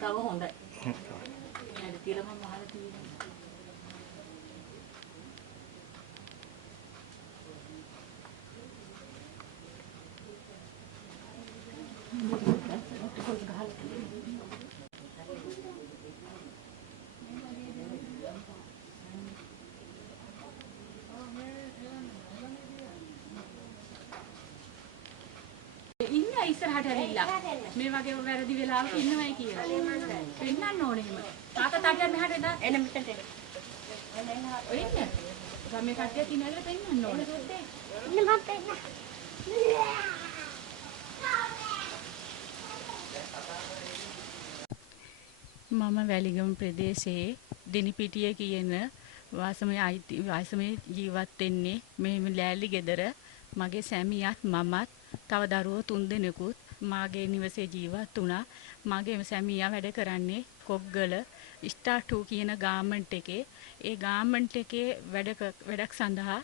තව හොඳයි. නේද කියලා මම අහලා තියෙනවා. ඉන්නේ ඉස්සරහට ඇවිල්ලා මේ වගේ වැරදි වෙලාවක ඉන්නවයි කියලා. පෙන්නන්න ඕනේ එහෙම. තාත්තා තාත්තට මෙහාට එන්න මෙතනට. ඔය ඉන්න. ගමේ කට්ටියක් ඉන්නවද පෙන්නන්න ඕනේ. ඉන්න මම පෙන්න. මම වැලිගම ප්‍රදේශයේ දිනිපිටිය කියන වාසමේ ජීවත් වෙන්නේ මේ ලෑලි ගෙදර. මගේ සැමියාත් මමත් තව දරුවෝ 3 දෙනෙකුත් මාගේ නිවසේ ජීවත් වුණා. මගේ සැමියා වැඩ කරන්නේ කොග්ගල ස්ටාර් 2 කියන ගාර්මන්ට් එකේ. ඒ ගාර්මන්ට් එකේ වැඩක් සඳහා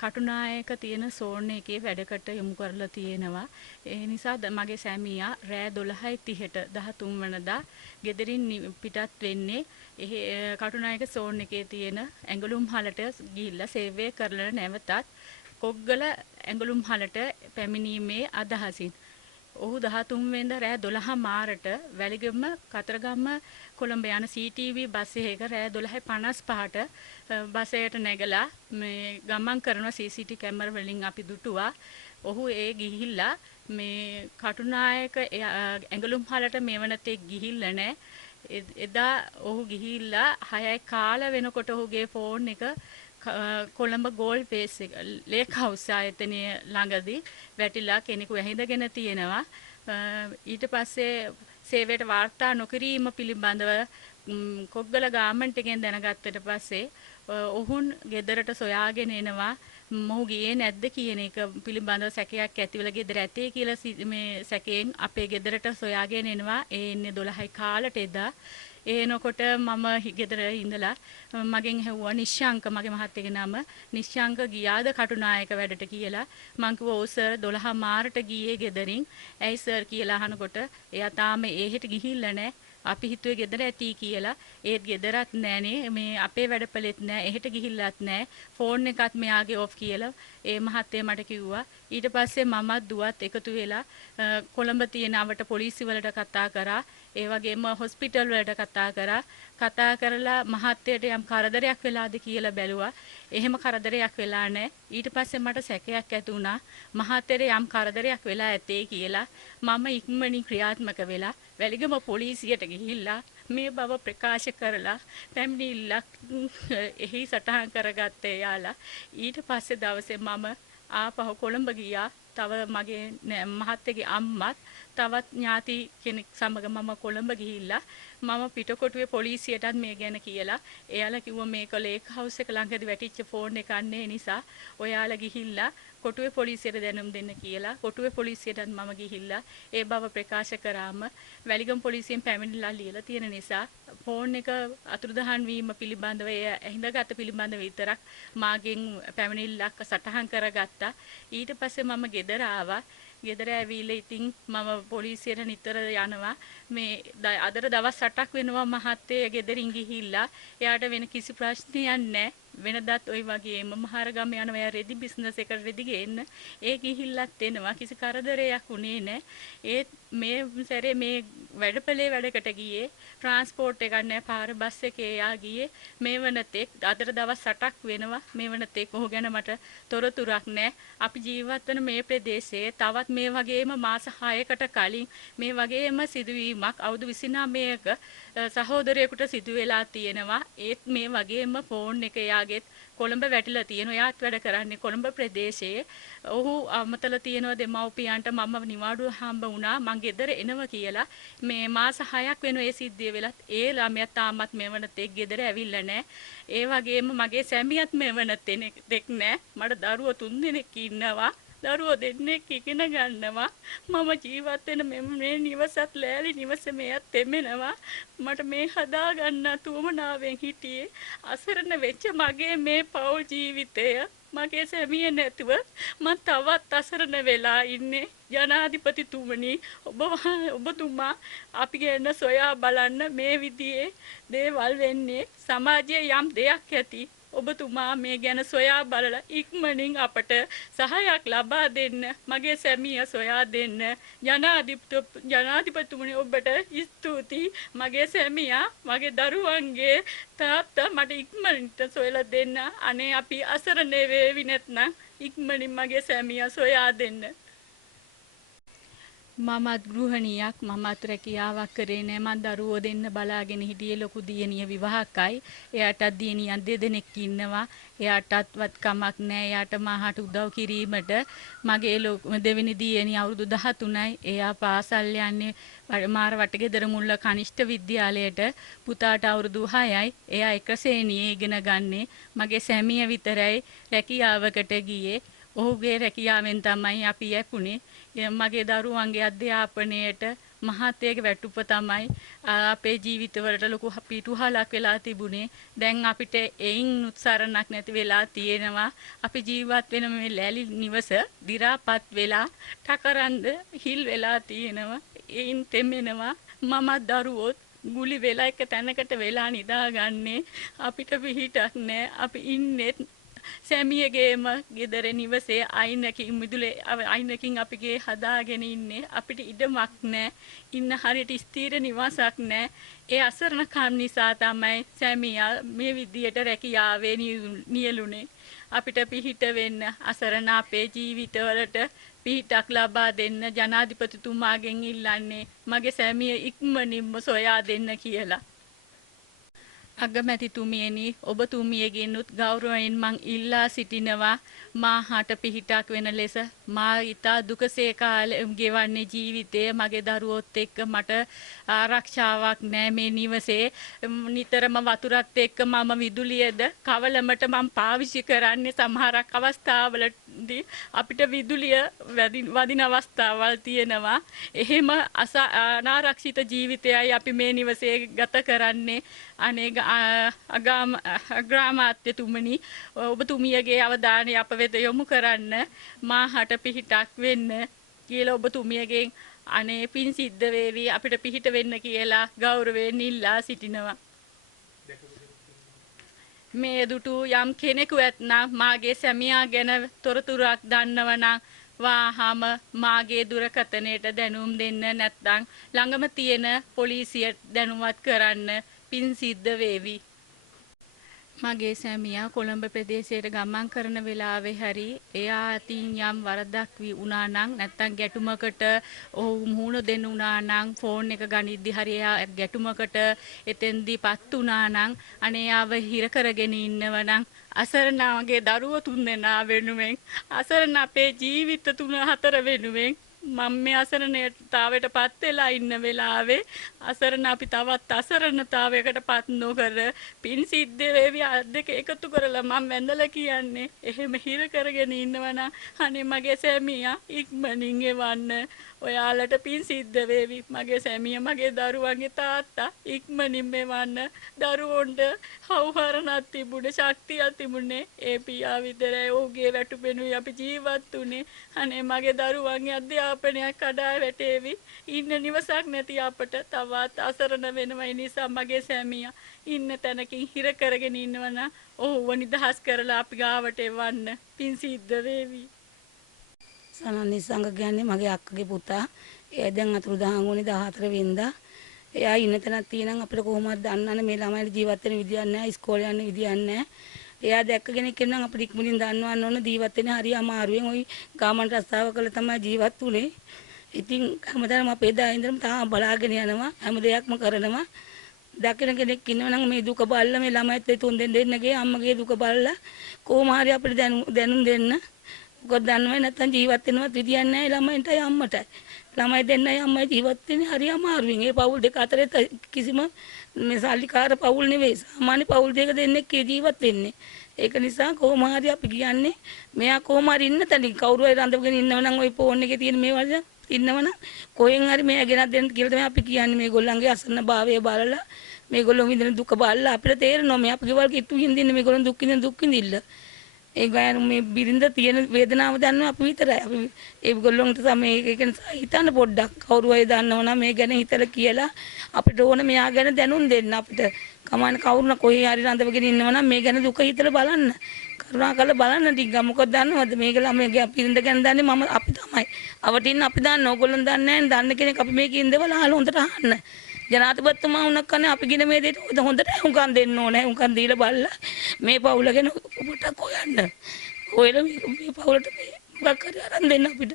කටුනායක තියෙන සෝන් එකේ වැඩකට යොමු කරලා තියෙනවා. ඒ නිසා මගේ සැමියා රෑ 12:30ට 13 වෙනිදා ගෙදරින් පිටත් වෙන්නේ කටුනායක සෝන් එකේ තියෙන ඇඟලුම් හලට ගිහිල්ලා සේවය කරලා නැවතත් කොග්ගල ඇඟලුම් හලට පැමිණීමේ අදහසින් ඔහු 13 වෙනිදා රෑ 12 මාරට වැලිගම කතරගම කොළඹ යන CTV බස් එකක රෑ 12:55ට බස් එකට නැගලා මේ ගමන් කරන CCTV කැමරා වලින් අපි දුටුවා. ඔහු ඒ ගිහිල්ලා මේ කටුනායක ඇඟලුම් හලට මෙවනතේ ගිහිල්ලා නැහැ. එදා ඔහු ගිහිල්ලා 6යි කාල වෙනකොට ඔහුගේ ෆෝන් එක කොළඹ ගෝල් ෆේස් එක ලේක් හවුස් ආයතනය ළඟදී වැටිලා කෙනෙකු ඇහිඳගෙන තියෙනවා. ඊට පස්සේ සේවයට වාර්තා නොකිරීම පිළිබඳව කොග්ගල ගාර්මන්ට් එකෙන් දැනගත්තට පස්සේ ඔවුන් ගෙදරට සොයාගෙන එනවා. මොහු ගියේ නැද්ද කියන එක පිළිබඳව සැකයක් ඇතිවලා ගෙදර ඇතේ කියලා මේ සැකයෙන් අපේ ගෙදරට සොයාගෙන එනවා. ඒ එන්නේ 12යි කාලට එදා. එනකොට මම ගෙදර ඉඳලා මගෙන් ඇහුවා නිශ්ශංක මගේ මහත්තයාගේ නම නිශ්ශංක ගියාද කටුනායක වැඩට කියලා. මං කිව්වා ඔව් සර් 12 මාරට ගියේ ගෙදරින්. ඇයි සර් කියලා අහනකොට එයා තාම එහෙට ගිහිල්ලා නැහැ. අපි හිතුවේ ගෙදර ඇති කියලා. ඒත් ගෙදරත් නැහනේ. මේ අපේ වැඩපළෙත් නැහැ. එහෙට ගිහිල්ලත් නැහැ. ෆෝන් එකත් මෙයාගේ ඔෆ් කියලා ඒ මහත්තයා මට කිව්වා. ඊට පස්සේ මමත් දුවත් එකතු වෙලා කොළඹ තියෙන අවට පොලිසිය වලට කතා කරා. ඒ වගේම හොස්පිටල් වලට කතා කරලා මහත්තයට යම් කරදරයක් වෙලාද කියලා බැලුවා. එහෙම කරදරයක් වෙලා නැහැ. ඊට පස්සේ මට සැකයක් ඇති වුණා මහත්තයට යම් කරදරයක් වෙලා ඇතේ කියලා. මම ඉක්මනින් ක්‍රියාත්මක වෙලා වැලිගම පොලිසියට ගිහිල්ලා මේ බව ප්‍රකාශ කරලා පැමිණිල්ලක් එහි සටහන් කරගත්තේ යාලා. ඊට පස්සේ දවසේ මම ආපහු කොළඹ ගියා. තව මගේ මහත්තයාගේ අම්මත් තවත් ඥාති කෙනෙක් සමග මම කොළඹ ගිහිල්ලා මම පිටකොටුවේ පොලිසියටත් මේ ගැන කියලා එයාලා කිව්වා මේක ලේක් හවුස් එක ළඟදී වැටිච්ච ෆෝන් එක අන්නේ නිසා ඔයාලා ගිහිල්ලා කොටුවේ පොලිසියට දැනුම් දෙන්න කියලා කොටුවේ පොලිසියටත් මම ගිහිල්ලා ඒ බව ප්‍රකාශ කරාම වැලිගම පොලිසියෙන් පැමිණිලා ලියලා තියෙන නිසා ෆෝන් එක අතුරුදහන් වීම පිළිබඳව ඇහිඳගත පිළිබඳව විතරක් මාගෙන් පැමිණිල්ලක් සටහන් කරගත්තා. ඊට පස්සේ මම ගෙදර ආවා. ගෙදර ඇවිල්ලා ඉතින් මම පොලිසියට නිතර යනවා. මේ අදට දවස් 8ක් වෙනවා මහත්තයා ගෙදරින් ගිහිල්ලා. එයාට වෙන කිසි ප්‍රශ්නයක් නැහැ. වෙනදත් ওই වගේම මහරගම යනවා. එයා රෙදි බිස්නස් එකට රෙදි ගේන්න. ඒ ගිහිල්ලත් එනවා. කිසි කරදරයක් උනේ නැහැ. ඒත් මේ සැරේ මේ වැඩපලේ වැඩකට ගියේ ට්‍රාන්ස්පෝර්ට් එකක් නැහැ. පාර බස් එකේ යා ගියේ. මේ වනතෙක් අදට දවස් 8ක් වෙනවා. මේ වනතෙක් ඔහු ගැන මට තොරතුරක් නැහැ. අපි ජීවත් වෙන මේ ප්‍රදේශයේ තවත් මේ වගේම මාස 6කට කලින් මේ වගේම සිදුවීමක් අවුරුදු 29ක සහෝදරයෙකුට සිදු වෙලා තියෙනවා. ඒත් මේ වගේම ෆෝන් එක යාගෙත් කොළඹ වැටිලා තියෙනවා. එයාත් වැඩ කරන්නේ කොළඹ ප්‍රදේශයේ. ඔහු අමතලා තියෙනවා දෙමව්පියන්ට මම නිවාඩුව හම්බ වුණා. මං ගෙදර එනවා කියලා. මේ මාස 6ක් වෙනවා ඒ සිද්ධිය වෙලත් ඒ ළමයා තාමත් මෙවනතෙක් ගෙදර ඇවිල්ලා නැහැ. ඒ වගේම මගේ සැමියාත් මෙවනතෙක් නැහැ. මට දරුවෝ 3 දෙනෙක් ඉන්නවා. දරුවෝ දෙන්නෙක් ඉගෙන ගන්නවා. මම ජීවත් වෙන මේ නිවසත් ලෑලි නිවස මෙයත් තෙමෙනවා. මට මේ හදා ගන්න තුමනාවෙන් හිටියේ අසරණ වෙච්ච මගේ මේ පෞල් ජීවිතය මගේ සැමිය නැතුව මම තවත් අසරණ වෙලා ඉන්නේ. ජනාධිපතිතුමනි ඔබතුමා අපි ගැන සොයා බලන්න මේ විදිහේ දේවල් වෙන්නේ සමාජයේ යම් දෙයක් ඇති. ඔබතුමා මේ ගැන සොයා බලලා ඉක්මනින් අපට සහායක් ලබා දෙන්න. මගේ සැමිය සොයා දෙන්න. ජනාධිපතිතුමනි ඔබට ස්තුතියි. මගේ සැමියා මගේ දරුවන්ගේ තාත්තා මට ඉක්මනින්ට සොයලා දෙන්න. අනේ අපි අසරණ වෙවි නැත්නම් ඉක්මනින් මගේ සැමියා සොයා දෙන්න. මමත් ගෘහණියක් මමත් රැකියාවක් කරේ නෑ. මං දරුවෝ දෙන්න බලාගෙන හිටියේ. ලොකු දියණිය විවාහකයි. එයාටත් දියණියන් දෙදෙනෙක් ඉන්නවා. එයාටත් වත් කමක් නෑ. එයාට මාහට උදව් කිරීමට මගේ දෙවෙනි දියණිය අවුරුදු 13යි. එයා පාසල් යන්නේ මාර වටගෙදර මුල්ල කනිෂ්ඨ විද්‍යාලයට. පුතාට අවුරුදු 6යි. එයා එක ශ්‍රේණියේ ඉගෙන ගන්නේ. මගේ සැමිය විතරයි රැකියාවකට ගියේ. ඔහුගේ රැකියාවෙන් තමයි අපි යපුනේ. මගේ දරුවන්ගේ අධ්‍යාපනයට මහත්යක වැටුප තමයි අපේ ජීවිතවලට ලොකු පිටුහලක් වෙලා තිබුණේ. දැන් අපිට එයින් උත්සාරණක් නැති වෙලා තියෙනවා. අපි ජීවත් වෙන මේ ලෑලි නිවස දි รา පත් වෙලා ටකරන්ද හිල් වෙලා තියෙනවා. එයින් තෙමෙනවා. මම දරුවොත් ගුලි වෙලා එක තැනකට වෙලා නිදාගන්නේ. අපිට පිහිටක් නැහැ. අපි ඉන්නේ සැමියගේම ගෙදර නිවසේ අයිනකින් මිදුලේ අයිනකින් අපිගේ හදාගෙන ඉන්නේ. අපිට ඉඩමක් නැහැ. ඉන්න හරියට ස්ථීර නිවසක් නැහැ. ඒ අසරණකම් නිසා තමයි සැමියා මේ විදියට රැකියාවේ නියලුනේ. අපිට පිහිට වෙන්න අසරණ අපේ ජීවිතවලට පිහිටක් ලබා දෙන්න ජනාධිපතිතුමාගෙන් ඉල්ලන්නේ මගේ සැමිය ඉක්මනින්ම සොයා දෙන්න කියලා. අගමැතිතුමියනි ඔබතුමියගෙනුත් ගෞරවයෙන් මං ඉල්ලා සිටිනවා මාහට පිහිටක් වෙන ලෙස. මා ඊතා දුකසේ කාලේ ගෙවන්නේ ජීවිතය. මගේ දරුවොත් එක්ක මට ආරක්ෂාවක් නැහැ මේ නිවසේ. නිතරම වතුරත් එක්ක මම විදුලියද කවලමට මම පාවිච්චි කරන්නේ. සමහරක් අවස්ථාවලදී අපිට විදුලිය වදින අවස්ථාවල් තියෙනවා. එහෙම අනාරක්ෂිත ජීවිතයයි අපි මේ නිවසේ ගත කරන්නේ. අනේ අග්‍රාමාත්‍යතුමනි ඔබතුමියගේ අවධානය අප වෙත යොමු කරන්න. මාහට පිහිටක් වෙන්න කියලා ඔබතුමියගෙන් අනේ පින් සිද්ධ වේවි අපිට පිහිට වෙන්න කියලා ගෞරවයෙන් ඉල්ලා සිටිනවා. මේ දුටු යම් කෙනෙකු ඇත්නම් මාගේ සැමියා ගැන තොරතුරක් දන්නවනම් වාහම මාගේ දුරකථනයට දැනුම් දෙන්න. නැත්නම් ළඟම තියෙන පොලිසියට දැනුවත් කරන්න. පින් සිද්ධ වේවි. මගේ සැමියා කොළඹ ප්‍රදේශයට ගමන් කරන වෙලාවේ හරි එයා අතින් යම් වරදක් වුණා නම් නැත්නම් ගැටුමකට ඔහු මුහුණ දෙන්න උනා නම් ෆෝන් එක ගනිද්දි හරි එයා ගැටුමකට එතෙන්දීපත් උනා නම් අනේ ආව හිර කරගෙන ඉන්නවනම් අසරණාගේ දරුවෝ 3 දෙනා වෙනුවෙන් අසරණ අපේ ජීවිත 3-4 වෙනුවෙන් මම මේ අසරණතාවයටපත් වෙලා ඉන්න වෙලාවේ අසරණ අපි තවත් අසරණතාවයකටපත් නොකර පින් සිද්ධ වේවි දෙක එකතු කරලා මම වැඳලා කියන්නේ. එහෙම හිර කරගෙන ඉන්නවනම් අනේ මගේ සැමියා ඉක්මනින් එවන්න. ඔයාලට පින් සිද්ධ වේවි. මගේ සැමියා මගේ දරුවන්ගේ තාත්තා ඉක්මනින් එවන්න. දරුවොන්ට හවුහරණක් තිබුණේ ශක්තියක් තිබුණේ. ඒ පියා විතරයි ඔහුගේ වැටුපෙනුයි අපි ජීවත් වුනේ. අනේ මගේ දරුවන්ගේ අධ්‍යාපනයක් කඩා වැටේවි. ඉන්න නිවසක් නැති අපට තවත් අසරණ වෙනවා. නිසා මගේ සැමියා ඉන්න තැනකින් හිර කරගෙන ඉන්නවනම් ඔහුව නිදහස් කරලා අපි ගාවට එවන්න. පින් සිද්ධ වේවි. සනන්දි සංඝ කියන්නේ මගේ අක්කගේ පුතා. එයා දැන් අතුරුදහන් වුණේ 14 වෙනිදා. එයා ඉන්න තැනක් තියෙනම් අපිට කොහොමද දන්නන්නේ මේ ළමයිට ජීවත් වෙන්න විදියක් නැහැ, ඉස්කෝලේ යන්න විදියක් නැහැ. එයා දැක්ක කෙනෙක් නම් අපිට ඉක්මනින් දන්නවන්න ඕන ජීවත් වෙන්න හරි අමාරුවෙන් ওই ගාමන් රස්සාව කළා තමයි ජීවත් වුනේ. ඉතින් හැමදාම අපේ දා ඉඳන් තාම බලාගෙන යනවා. හැම දෙයක්ම කරනවා. දකින කෙනෙක් ඉන්නවනම් මේ දුක බලලා මේ ළමයිත් තුන් දෙන්නගේ අම්මගේ දුක බලලා කොහොම හරි අපිට දැනුම් දෙන්න. මොකද දන්නවයි නැත්තම් ජීවත් වෙනවත් විදියක් නැහැ ළමයින්ටයි අම්මටයි. ළමයි දෙන්නයි අම්මයි ජීවත් වෙන්නේ හරි අමාරුවෙන්. ඒ පවුල් දෙක අතරේ කිසිම මේ සල්ලිකාර පවුල් නෙවෙයි. සාමාන්‍ය පවුල් දෙක දෙන්නෙක් ජීවත් වෙන්නේ. ඒක නිසා කොහොම හරි අපි කියන්නේ මෙයා කොහොම හරි ඉන්න තැනින් කවුරු හරි රඳවගෙන ඉන්නවනම් ওই ෆෝන් එකේ තියෙන මේවා ඉන්නවනම් කොහෙන් හරි මෙයා ගෙනත් දෙන්න කියලා තමයි අපි කියන්නේ. මේගොල්ලන්ගේ අසන්නභාවය බලලා මේගොල්ලෝ විඳින දුක බලලා අපිට තේරෙනවා මේ අපේ ගෙවල් කිට්ටු හින්දින්නේ මේගොල්ලන් දුක් විඳින්න. ඒ ගෑනු මේ බිරිඳ තියෙන වේදනාව දන්නවා අපි විතරයි. අපි ඒගොල්ලන්ට තමයි ඒක නිසා හිතන්න පොඩ්ඩක් කවුරු හරි දන්නවනම් මේ ගැන හිතලා කියලා අපිට ඕන මෙයා ගැන දැනුම් දෙන්න අපිට. කමන්න කවුරුන කොහේ හරි රඳවගෙන ඉන්නවනම් මේ ගැන දුක හිතලා බලන්න. කරුණාකරලා බලන්න ටිකක්. මොකද දන්නවද මේක ළමයි බිරිඳ ගැන දන්නේ මම අපි තමයි. අවටින් අපි දන්න ඕගොල්ලන් දන්නේ නැහැ. දන්න කෙනෙක් අපි මේකේ ඉඳවලා අහලා හොඳට අහන්න. ජනාධිපතිතුමා වුණක් කන්නේ අපි ගින මේ දෙයට හොඳට උන්කන් දෙන්න ඕනේ. උන්කන් දීලා බලලා මේ පවුල ගැන පොඩ්ඩක් හොයන්න. ඔයලා මේ පවුලට මොකක් හරි අරන් දෙන්න අපිට.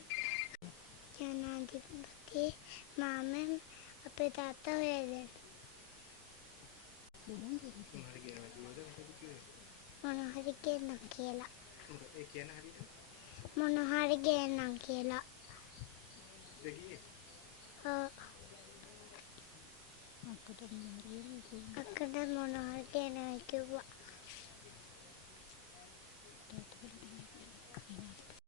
ජනාධිපති මාමෙන් අපේ තාත්තා හොයලා මොන හරි කියන්නම් කියලා. ඒ කියන හරියට මොන හරි කියන්නම් කියලා. දෙහියේ. අක්කට මොන හරි කියනවා කිව්වා.